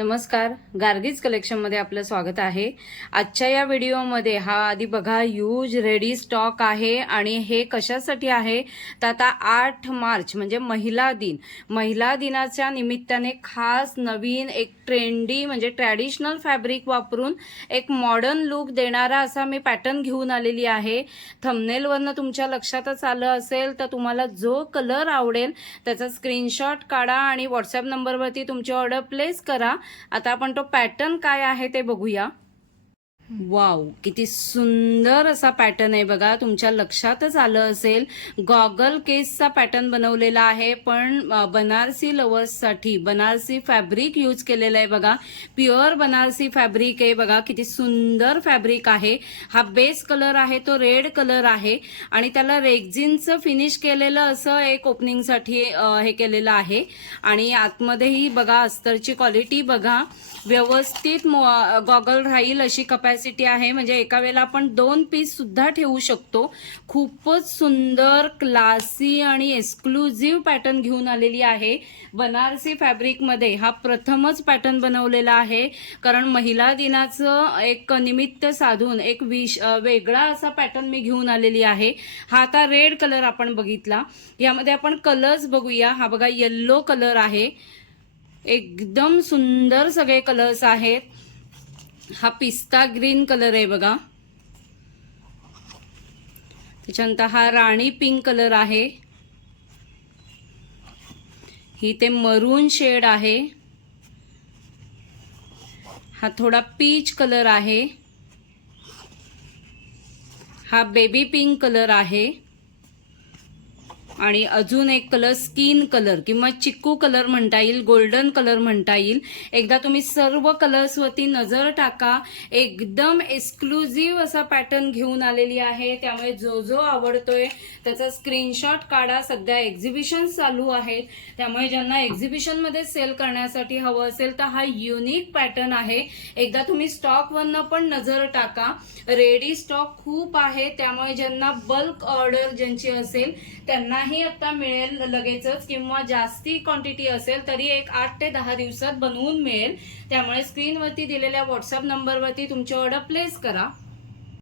नमस्कार, गार्गीज कलेक्शनमध्ये आपलं स्वागत आहे। आजच्या या व्हिडिओमध्ये हा आधी बघा ह्यूज रेडी स्टॉक आहे आणि हे कशासाठी आहे तर आता 8 मार्च म्हणजे महिला दिनाच्या निमित्ताने खास नवीन एक ट्रेंडी म्हणजे ट्रॅडिशनल फॅब्रिक वापरून एक मॉडर्न लुक देणारा असा मी पॅटर्न घेऊन आलेली आहे। थंबनेलवरनं तुमच्या लक्षातच आलं असेल तर तुम्हाला जो कलर आवडेल त्याचा स्क्रीनशॉट काढा आणि व्हॉट्सअप नंबरवरती तुमची ऑर्डर प्लेस करा। आता आपण तो पॅटर्न काय आहे ते बघूया। वाव, किती सुंदर असा पॅटर्न आहे बघा। तुमच्या लक्षातच आलं असेल गॉगल केसचा पॅटर्न बनवलेला आहे, पण बनारसी लवर्ससाठी बनारसी फॅब्रिक यूज केलेलं आहे बघा। प्युअर बनारसी फॅब्रिक आहे बघा, किती सुंदर फॅब्रिक आहे। हा बेस कलर आहे तो रेड कलर आहे आणि त्याला रेक्झिनचं फिनिश केलेलं असं एक ओपनिंगसाठी हे केलेलं आहे। आणि आतमध्येही बघा अस्तरची क्वालिटी बघा, व्यवस्थित गॉगल राहील अशी कपॅसिटी आहे, म्हणजे एका वेळेला आपण 2 पीस सुद्धा ठेवू शकतो। खूपच सुंदर क्लासी आणि एक्सक्लुझिव्ह पॅटर्न घेऊन आलेली आहे। बनारसी फॅब्रिक मध्ये हा प्रथमच पॅटर्न बनवलेला आहे, कारण महिला दिनाचं एक निमित्त साधून एक वेगळा असा पॅटर्न मी घेऊन आलेली आहे। हा आता रेड कलर आपण बघितला, यामध्ये आपण कलर्स बघूया। हा बघा येलो कलर आहे, एकदम सुंदर सगळे कलर्स आहेत। हा पिस्ता ग्रीन कलर आहे बघा, त्याच्यानंतर हा राणी पिंक कलर आहे, ही ते मरून शेड आहे, हा थोडा पीच कलर आहे, हा बेबी पिंक कलर आहे आणि अजून एक कलर स्किन कलर किंवा चिक्कू कलर म्हणता येईल, गोल्डन कलर म्हणता येईल। एकदा तुम्ही सर्व कलर्स वरती नजर टाका, एकदम एक्सक्लुझिव्ह असा पॅटर्न घेऊन आलेली आहे। त्यामुळे जो जो आवडतोय त्याचा स्क्रीनशॉट काढा। सध्या एक्झिबिशन चालू आहेत, त्यामुळे ज्यांना एक्झिबिशन मध्ये सेल करण्यासाठी हवं असेल तर हा युनिक पॅटर्न आहे। एकदा तुम्ही स्टॉक वरनं पण नजर टाका, रेडी स्टॉक खूप आहे, त्यामुळे ज्यांना बल्क ऑर्डर ज्यांची असेल त्यांनाही आता मिळेल लगेचच, किंवा जास्ती क्वांटिटी असेल तरी एक 8 ते 10 दिवसात बनवून मिळेल। त्यामुळे स्क्रीनवरती दिलेल्या व्हॉट्सअप नंबरवरती तुमची ऑर्डर प्लेस करा।